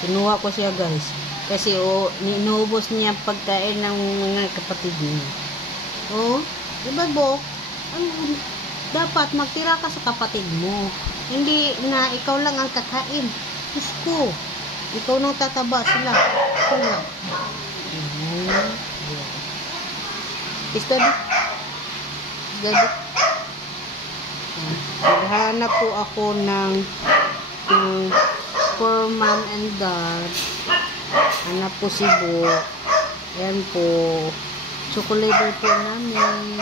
Kinuha ko siya guys. Kasi ninuubos niya pagkain ng mga kapatid niya. Oh, diba Bok? Dapat magtira ka sa kapatid mo. Hindi na ikaw lang ang kakain. Diyos ko. Ikaw nang tataba sila. Sila. Study. Naghanap po ako ng for mom and dad. Hanap po si Bok. Ayan po. Chocolate po namin.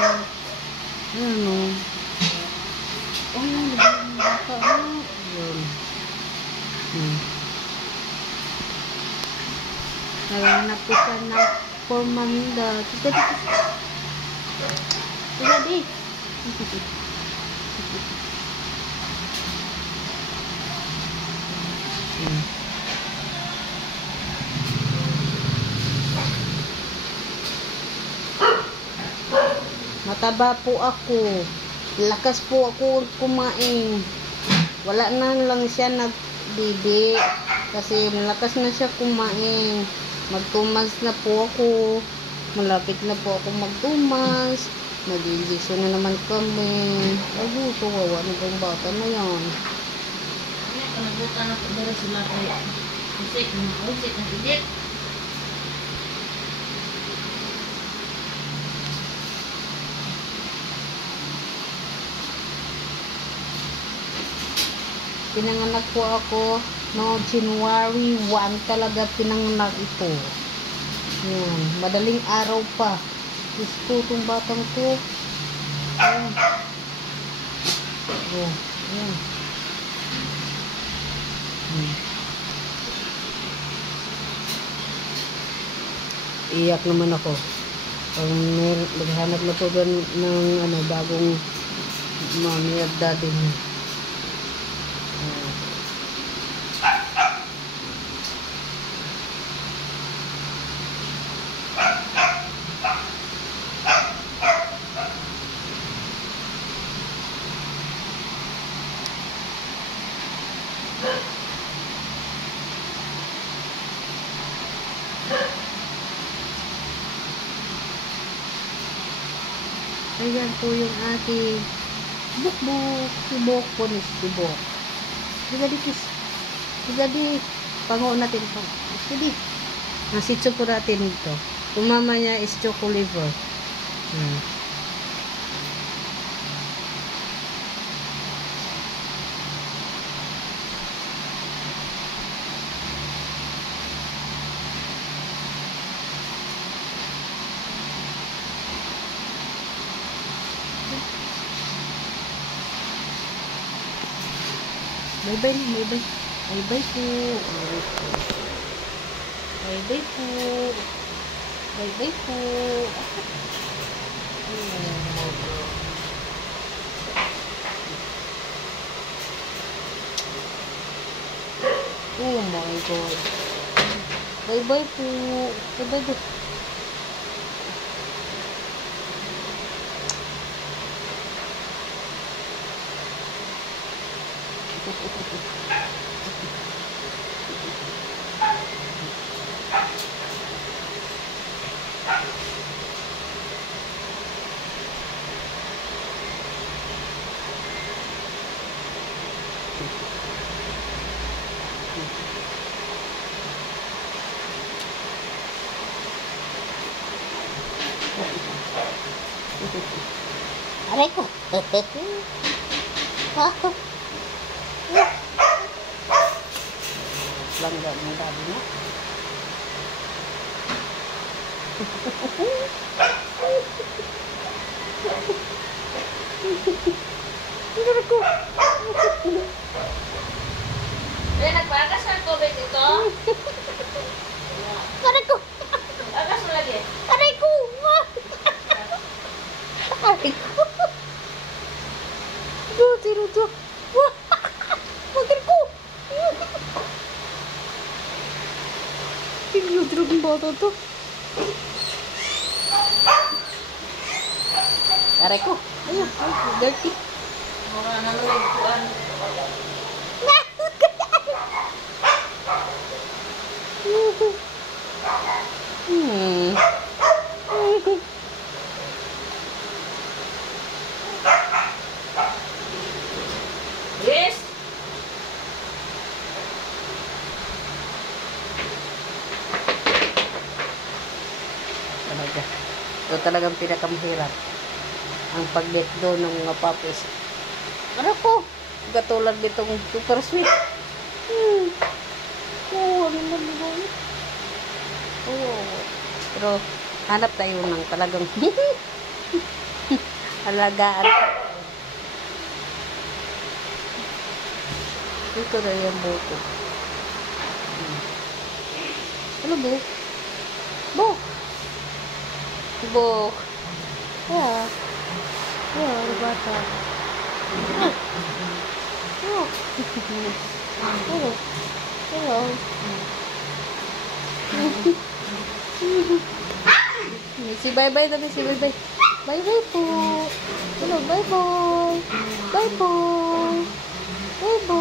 Ano? Oh, naghanap bata. Yun. Naghanap po siya ng for mom and dad. Study. Mataba po ako. Lakas po ako kumain. Wala na lang siya nagbibi. Kasi malakas na siya kumain. Magtumas na po ako. Malapit na po ako magtumas. Mag-injection na naman kami. Ay, kawawa na yung bata na yan. Panagutan na po dara sila kay usik na idit. Pinanganak po ako no January 1 talaga pinanganak ito. Yan, madaling araw pa. Gusto itong batang to. Ayan. Oh, ayan. Iyak naman ako. Naghanap na po ba ng bagong mommy at daddy niya. Ayan po yung ating bukbuk. Si Bok po ni si Bok. Sige, pango natin po. Sige. Nasitso po natin ito. Umama niya is choco liver. Bye-bye na, bye-bye. Bye-bye po. Bye-bye po. Bye-bye po. Oh my God. Bye-bye po. Bye-bye po. Aray ko. Langga mo dali mo. Aray ko. Nagpagas ng tubig ito? Aray ko. Agas mo lagi. Aray ko. Aray ko. Tiro. Aray ko. Tiro ng bata to. Aray ko. Ayun. Dirty. Mura na nung nagpuan. Ito talagang pinakamahirap. Ang pag-let go ng mga puppies. Ano ko? Katulad nitong super sweet. Ano naman yun? Pero hanap tayo ng talagang alagaan. Ito na yung buko. Ano bu? Buk. Buk. Yeah. Yeah, bata. Oh. Oh. Hello. Si bye-bye tadi, si bye-bye. Bye-bye po. Hello, bye-bye. Bye-bye. Bye-bye.